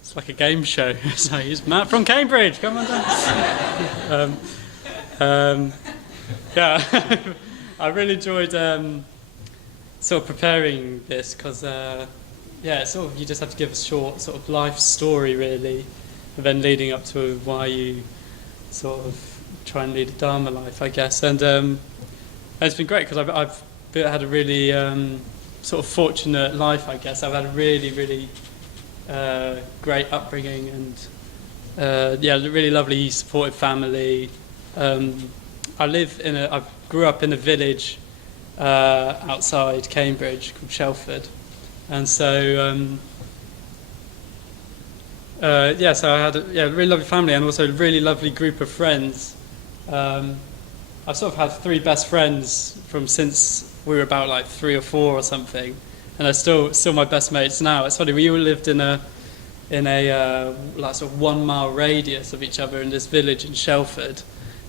It's like a game show. So he's Matt from Cambridge. Come on down. Yeah, I really enjoyed sort of preparing this because yeah, sort of you just have to give a short sort of life story really, and then leading up to why you sort of try and lead a Dharma life, I guess. And it's been great because I've had a really sort of fortunate life, I guess. I've had a really, really great upbringing and yeah, really lovely, supportive family. I grew up in a village outside Cambridge called Shelford, and so yeah, so I had a really lovely family and also a really lovely group of friends. I've sort of had 3 best friends from since we were about like 3 or 4 or something, and they're still my best mates now. It's funny, we all lived in a like sort of 1 mile radius of each other in this village in Shelford,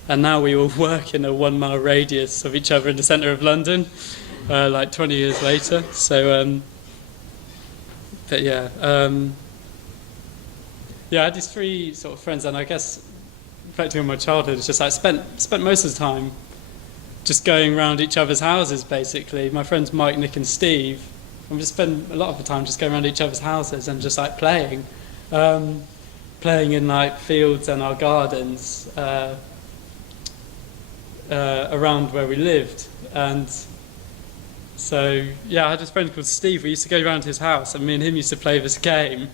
and now we all work in a 1 mile radius of each other in the centre of London, like 20 years later. So, but yeah, yeah, I had these 3 sort of friends, and I guess reflecting on my childhood, it's just like spent most of the time just going around each other's houses, basically. My friends Mike, Nick and Steve, and we just spend a lot of the time just going around each other's houses and just like playing in like fields and our gardens around where we lived. And so yeah, I had this friend called Steve. We used to go around his house and me and him used to play this game.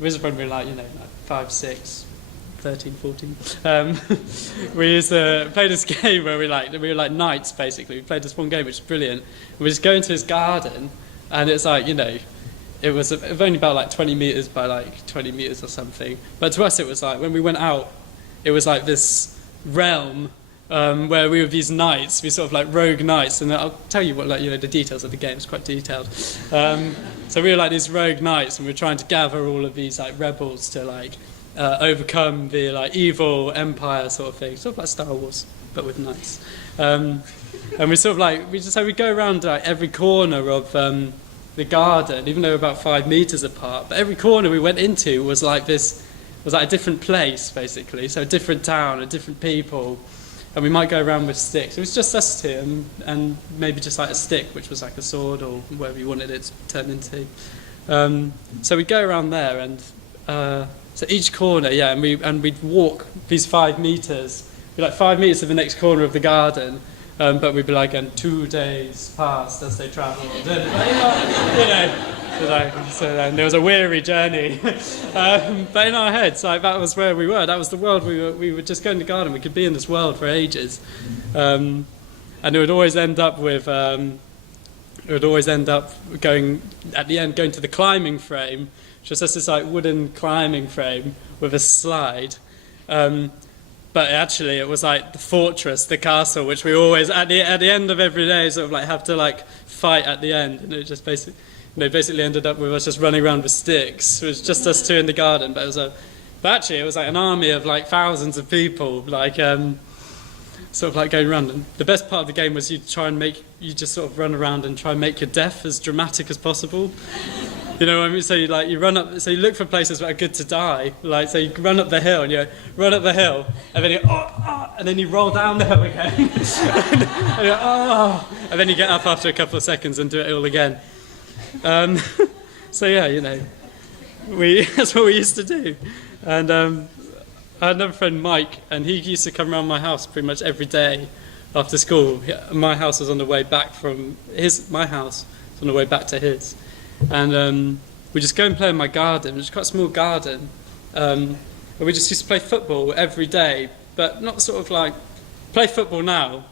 This was when we were like, you know, like 5, 6, 13, 14. We used to play this game where we were like knights, basically. We played this one game which was brilliant. We just go into his garden, and it's like, you know, it was only about like 20 metres by like 20 metres or something. But to us it was like, when we went out, it was like this realm where we were these knights, we sort of like rogue knights, and I'll tell you what, like, you know, the details of the game is quite detailed. So we were like these rogue knights, and we were trying to gather all of these like rebels to like overcome the like evil empire sort of thing, sort of like Star Wars but with knights. And we sort of like we go around like every corner of the garden, even though we're about 5 meters apart. But every corner we went into was like a different place, basically. So a different town, a different people. And we might go around with sticks. It was just us 2, and maybe just like a stick, which was like a sword or whatever you wanted it to turn into. So we'd go around there, and so each corner, yeah, and we'd walk these 5 meters. We'd like 5 meters to the next corner of the garden, but we'd be like, and 2 days passed as they travelled. So there was a weary journey. But in our heads, like, that was where we were. That was the world we would just go in the garden. We could be in this world for ages. And it would always end up with, going, at the end, going to the climbing frame, which was just this like wooden climbing frame with a slide. But actually it was like the fortress, the castle, which we always, at the end of every day, sort of like have to like fight at the end. And it just basically ended up with us just running around with sticks. It was just us 2 in the garden, but actually it was like an army of like thousands of people, like sort of like going around. And the best part of the game was you just sort of run around and try and make your death as dramatic as possible. You know what I mean? So you look for places that are good to die. Like, so you run up the hill, and you run up the hill, and then and then you roll down the hill again. And then you get up after a couple of seconds and do it all again. So yeah, you know, that's what we used to do. And I had another friend, Mike, and he used to come around my house pretty much every day after school. My house was on the way back from my house was on the way back to his. And we just go and play in my garden. It's quite a small garden. And we just used to play football every day, but not sort of like play football now.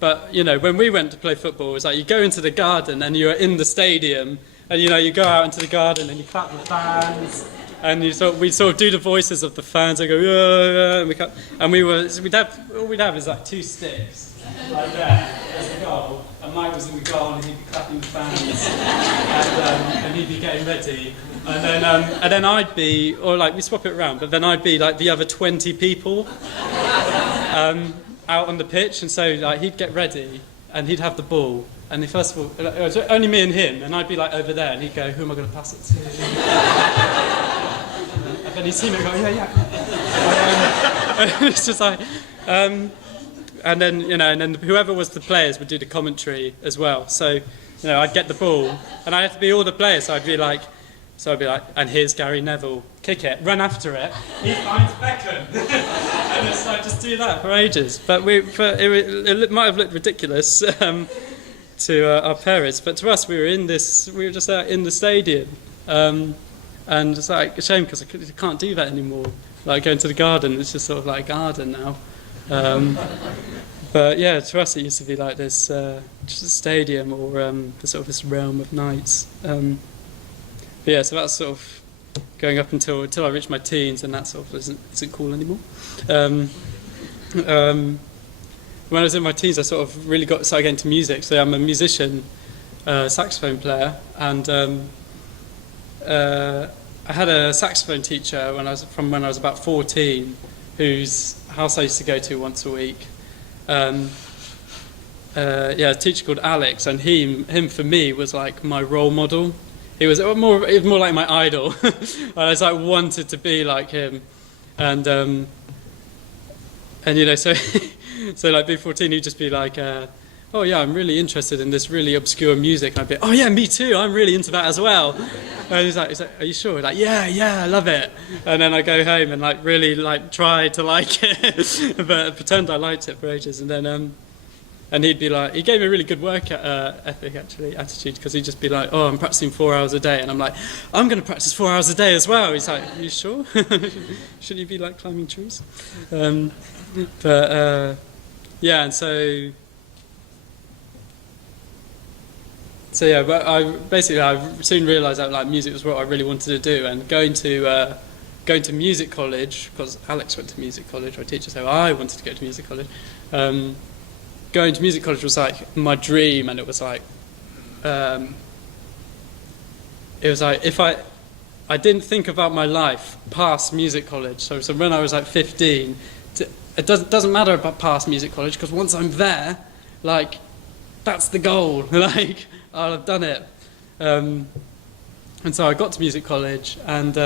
But, you know, when we went to play football, it was like you go into the garden and you're in the stadium, and, you know, you go out into the garden and you clap the fans, and we sort of do the voices of the fans. I go, yeah, and we'd have is like 2 sticks. Like that, as a goal, and Mike was in the goal, and he'd be clapping the fans, and he'd be getting ready, and then I'd be, or like we swap it around, but then I'd be like the other 20 people out on the pitch, and so like he'd get ready, and he'd have the ball, and first of all, it was only me and him, and I'd be like over there, and he'd go, who am I going to pass it to? Then he'd see me and go, yeah. It's just like, and then whoever was the players would do the commentary as well. So, I'd get the ball, and I had to be all the players. So I'd be like, and here's Gary Neville, kick it, run after it. He finds Beckham, and it's like just do that for ages. But it might have looked ridiculous to our parents, but to us, we were just out in the stadium, and it's like a shame because I can't do that anymore. Like going to the garden, it's just sort of like a garden now. But yeah, to us it used to be like this, just a stadium or this realm of nights. But yeah, so that's sort of going up until I reached my teens, and that sort of isn't cool anymore. When I was in my teens, I sort of really started getting into music. So I'm a musician, saxophone player, and I had a saxophone teacher when I was about 14, whose house I used to go to once a week. A teacher called Alex, and him for me was like my role model. He was more like my idol. I was like wanted to be like him, and so so like being 14, he'd just be like, oh yeah, I'm really interested in this really obscure music, and I'd be, oh yeah, me too, I'm really into that as well. And he's like, are you sure? Like, yeah, I love it. And then I go home and like really like try to like it, but pretend I liked it for ages. And then and he'd be like, he gave me a really good work attitude, because he'd just be like, oh, I'm practicing 4 hours a day, and I'm like, I'm going to practice 4 hours a day as well. He's like, are you sure? Shouldn't you be like climbing trees? And so yeah, but I soon realised that like music was what I really wanted to do, and going to music college, because Alex went to music college, my teacher said I wanted to go to music college. Going to music college was like my dream, and it was like if I didn't think about my life past music college. So when I was like 15, it doesn't matter about past music college, because once I'm there, like that's the goal. Like I'll have done it. And so I got to music college, and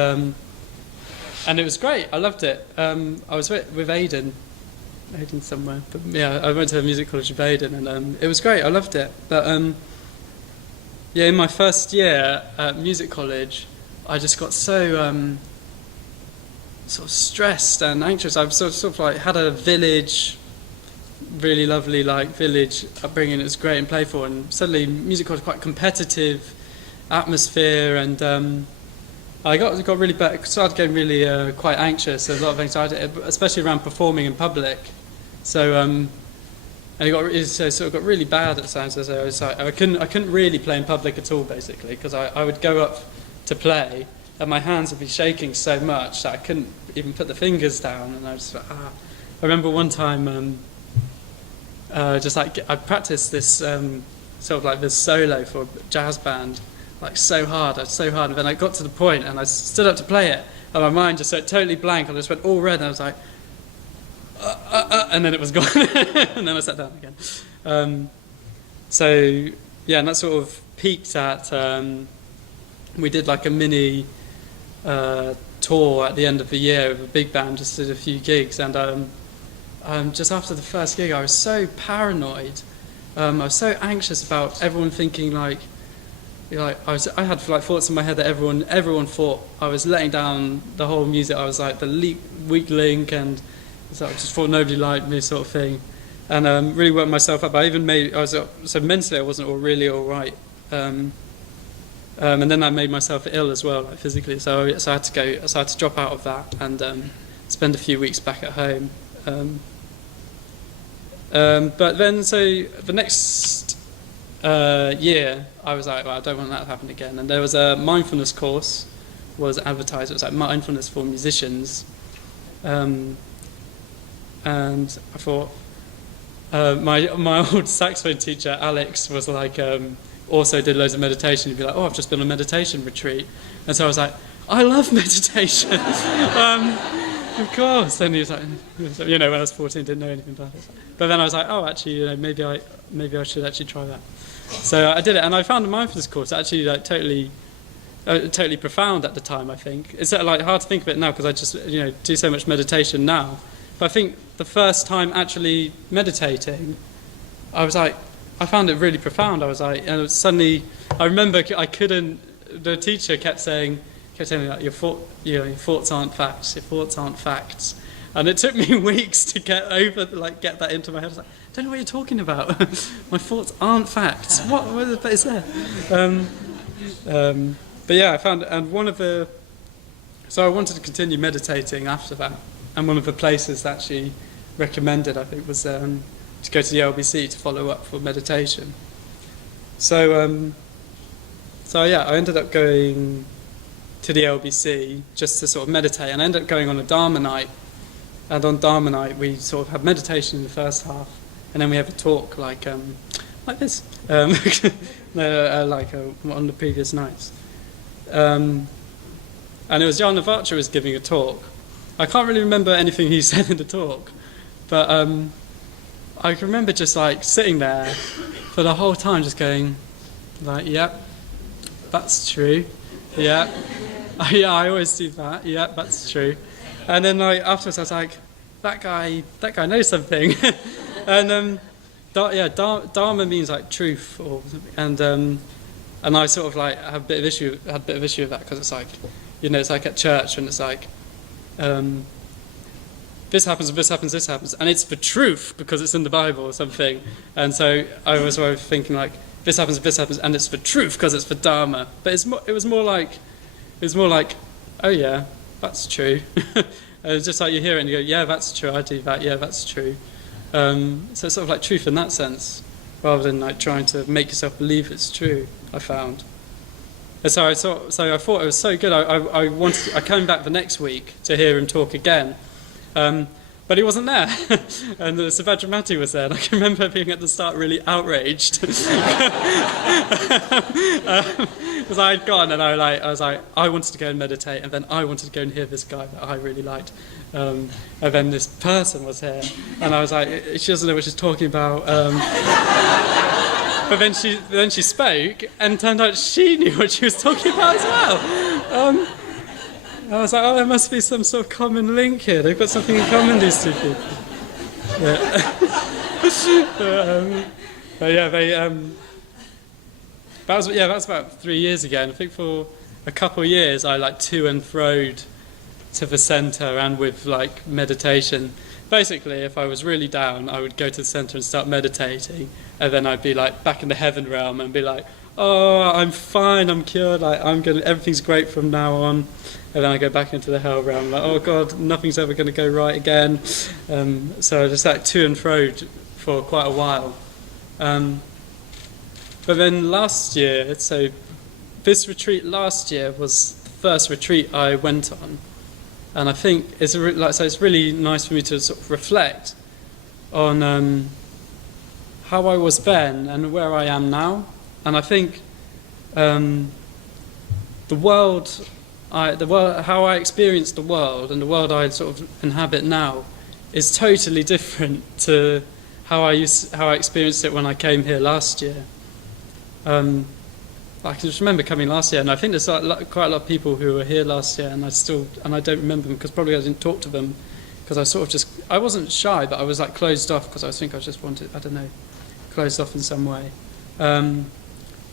it was great. I loved it. I was with Aidan somewhere, but yeah, I went to a music college with Aidan, and it was great. I loved it. But in my first year at music college, I just got so sort of stressed and anxious. I sort of like had a really lovely like village upbringing. It was great and playful, and suddenly music college quite competitive atmosphere, and I got really bad, started getting really quite anxious, a lot of anxiety, especially around performing in public. So and it sort of got really bad at times. So I was like, I couldn't really play in public at all, basically, because I would go up to play and my hands would be shaking so much that I couldn't even put the fingers down, and I was like, I remember one time just like I practiced this sort of like this solo for a jazz band, like so hard, and then I got to the point and I stood up to play it, and my mind just went totally blank, and I just went all red, and I was like, and then it was gone, and then I sat down again. So yeah, and that sort of peaked at we did like a mini tour at the end of the year with a big band, just did a few gigs, and just after the first gig I was so paranoid, I was so anxious about everyone thinking like I had like thoughts in my head that everyone thought I was letting down the whole music. I was like the weak link, and so I just thought nobody liked me, sort of thing, and really worked myself up. So mentally I wasn't really all right, and then I made myself ill as well, like physically. So I had to drop out of that and spend a few weeks back at home. But then, so the next year, I was like, well, I don't want that to happen again. And there was a mindfulness course was advertised. It was like mindfulness for musicians. And I thought, my old saxophone teacher, Alex, was like, also did loads of meditation. He'd be like, oh, I've just been on a meditation retreat. And so I was like, I love meditation. Of course. And he was like, when I was 14, didn't know anything about it. But then I was like, oh, actually, maybe I should actually try that. So I did it, and I found a mindfulness course that actually like totally totally profound at the time. I think it's like hard to think of it now because I just do so much meditation now. But I think the first time actually meditating, I found it really profound. I was like, and suddenly I remember I couldn't. The teacher kept telling me like your thoughts aren't facts. Your thoughts aren't facts. And it took me weeks to get get that into my head. I was like, I don't know what you're talking about. My thoughts aren't facts. What is there? But yeah, I found, and so I wanted to continue meditating after that. And one of the places that she recommended, I think, was to go to the LBC to follow up for meditation. So yeah, I ended up going to the LBC just to sort of meditate, and I ended up going on a Dharma night. And on Dharma night, we sort of have meditation in the first half, and then we have a talk like this, on the previous nights. And it was Jan Navacha was giving a talk. I can't really remember anything he said in the talk, but I can remember just like sitting there for the whole time, just going like, "Yep, that's true. Yeah, yeah, I always do that. Yeah, that's true." And then afterwards I was like, that guy knows something. And Dharma means like truth, and I sort of like had a bit of issue with that, because it's like, it's like at church when it's like, this happens, this happens, this happens, and it's the truth because it's in the Bible or something. And so I was sort of thinking like, this happens, and it's the truth because it's the Dharma. But it was more like, oh yeah, that's true. It's just like you hear it and you go, yeah, that's true, I do that, yeah, that's true. So it's sort of like truth in that sense, rather than like trying to make yourself believe it's true, I found. And so I thought it was so good. I came back the next week to hear him talk again. But he wasn't there. And Subhadramati was there, and I can remember being at the start really outraged. Because I'd gone and I was like, I wanted to go and meditate, and then I wanted to go and hear this guy that I really liked. And then this person was here, and I was like, she doesn't know what she's talking about. But then she spoke, and turned out she knew what she was talking about as well. I was like, oh, there must be some sort of common link here. They've got something in common, these two people. Yeah. But yeah, that was about 3 years ago, and I think for a couple of years I like to and froed to the centre and with like meditation. Basically, if I was really down, I would go to the centre and start meditating, and then I'd be like back in the heaven realm and be like, oh, I'm fine, I'm cured, like everything's great from now on. And then I go back into the hell realm, like, oh God, nothing's ever going to go right again. So I just like to and fro for quite a while. But then last year, so this retreat last year was the first retreat I went on. And I think it's really nice for me to sort of reflect on how I was then and where I am now. And I think how I experience the world and the world I sort of inhabit now is totally different to how I experienced it when I came here last year. I can just remember coming last year, and I think there's quite a lot of people who were here last year, and I don't remember them because probably I didn't talk to them, because I wasn't shy, but I was like closed off because I just wanted, I don't know, closed off in some way. I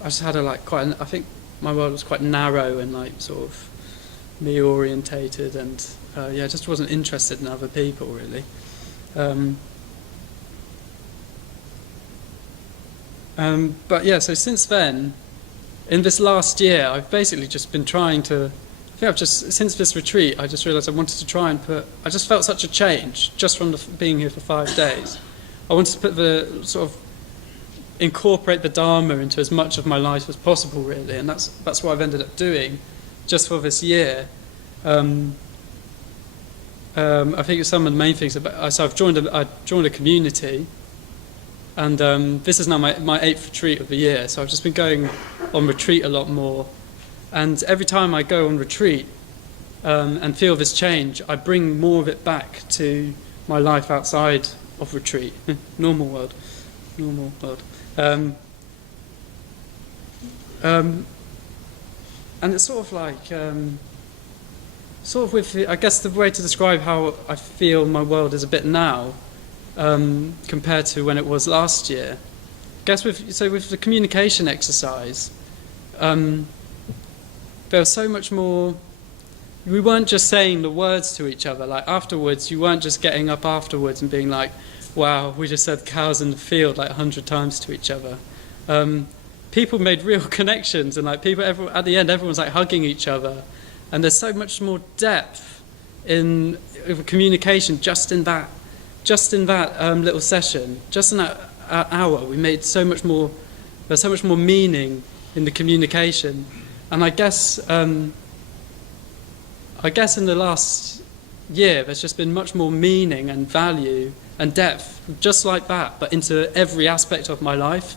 just had I think my world was quite narrow and like sort of me orientated, and just wasn't interested in other people really. But yeah, so since then, in this last year, I've basically just been trying to. Since this retreat, I just realised I wanted to try and I just felt such a change just from being here for 5 days. I wanted to incorporate the Dharma into as much of my life as possible, really, and that's what I've ended up doing, just for this year. I think some of the main things so I've joined a community, and this is now my 8th retreat of the year. So I've just been going on retreat a lot more, and every time I go on retreat and feel this change, I bring more of it back to my life outside of retreat, normal world. And and it's sort of like, I guess the way to describe how I feel my world is a bit now, compared to when it was last year. I guess with the communication exercise, there was so much more. We weren't just saying the words to each other. Like afterwards, you weren't just getting up afterwards and being like, "Wow, we just said cows in the field like 100 times to each other." People made real connections, and like at the end, everyone's like hugging each other, and there's so much more depth in communication just in that little session, just in that hour. We made so much more. There's so much more meaning in the communication, and I guess in the last year, there's just been much more meaning and value and depth, just like that, but into every aspect of my life.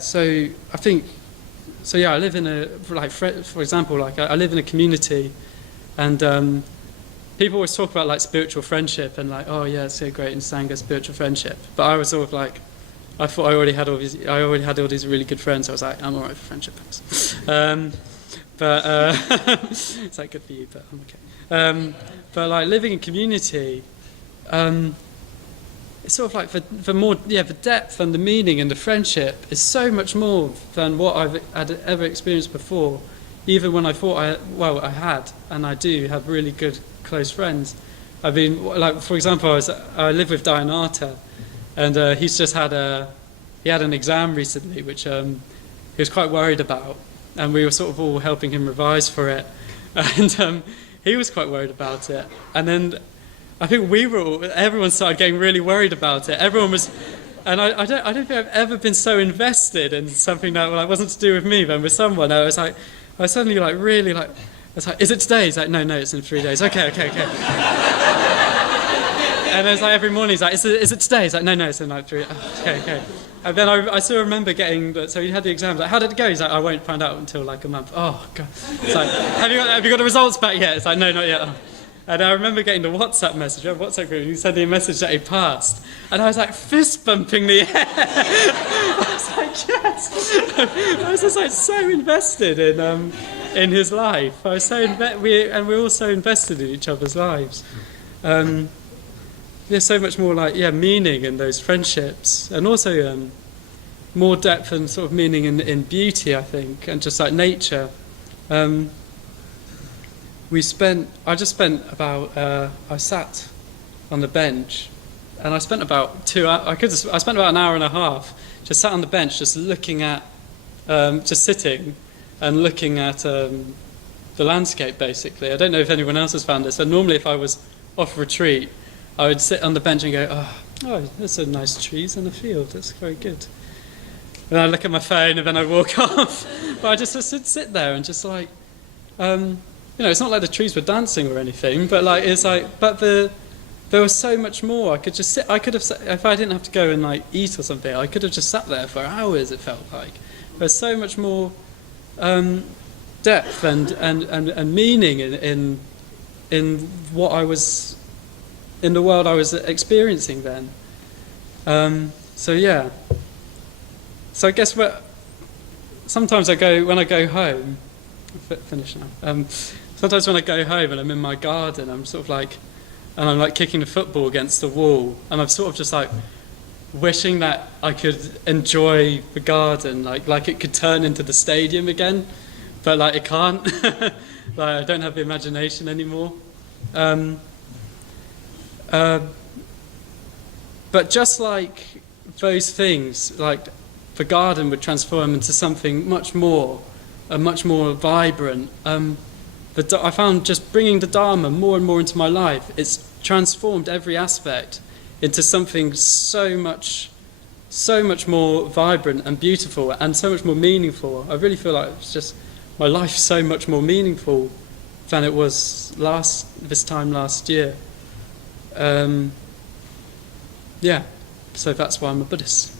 So I think, I live in for example, I live in a community, and people always talk about like spiritual friendship and like, oh yeah, it's so great in Sangha, spiritual friendship. But I was sort of like, I thought I already had all these really good friends. So I was like, I'm all right for friendship, thanks. It's like good for you, but I'm okay. But like living in community, it's sort of like the depth and the meaning and the friendship is so much more than what I've ever experienced before. Even when I thought I had, and I do have really good close friends. I mean, like for example, I live with Dayanata, and he's just had an exam recently, which he was quite worried about, and we were sort of all helping him revise for it, and he was quite worried about it, and then I think everyone started getting really worried about it. Everyone was, and I don't think I've ever been so invested in something that wasn't to do with me, but with someone. I was suddenly like really like, I was like, is it today? He's like, no, it's in 3 days. Okay. And then it's like every morning he's like, is it today? He's like, no, it's in like 3. Okay. And then I still remember so he had the exams. Like, how did it go? He's like, I won't find out until like a month. Oh God. It's like, have you got the results back yet? It's like, no, not yet. And I remember getting the WhatsApp message, WhatsApp group, and he sent me a message that he passed. And I was like fist bumping the air. I was like, yes. I was just like so invested in his life. I was so we're all so invested in each other's lives. There's so much more meaning in those friendships, and also more depth and sort of meaning in beauty, I think, and just like nature. I sat on the bench, and I spent about 2 hours. I spent about an hour and a half just sat on the bench, just looking at, just sitting and looking at the landscape. Basically, I don't know if anyone else has found this. So normally, if I was off retreat, I would sit on the bench and go, oh, there's some nice trees in the field. That's very good. And I look at my phone, and then I walk off. But I just sit there and just like. It's not like the trees were dancing or anything, but there was so much more. I could just sit. I could have, if I didn't have to go and like eat or something, I could have just sat there for hours. It felt like there's so much more depth and meaning in what I was in the world I was experiencing then. So I guess sometimes when I go home. Finish now. Sometimes when I go home and I'm in my garden, I'm sort of like, and I'm like kicking the football against the wall, and I'm sort of just like wishing that I could enjoy the garden, like it could turn into the stadium again, but like it can't. I don't have the imagination anymore. But just like those things, like the garden would transform into something much more vibrant. I found just bringing the Dharma more and more into my life, it's transformed every aspect into something so much more vibrant and beautiful and so much more meaningful. I really feel like it's just my life so much more meaningful than it was this time last year. So that's why I'm a Buddhist.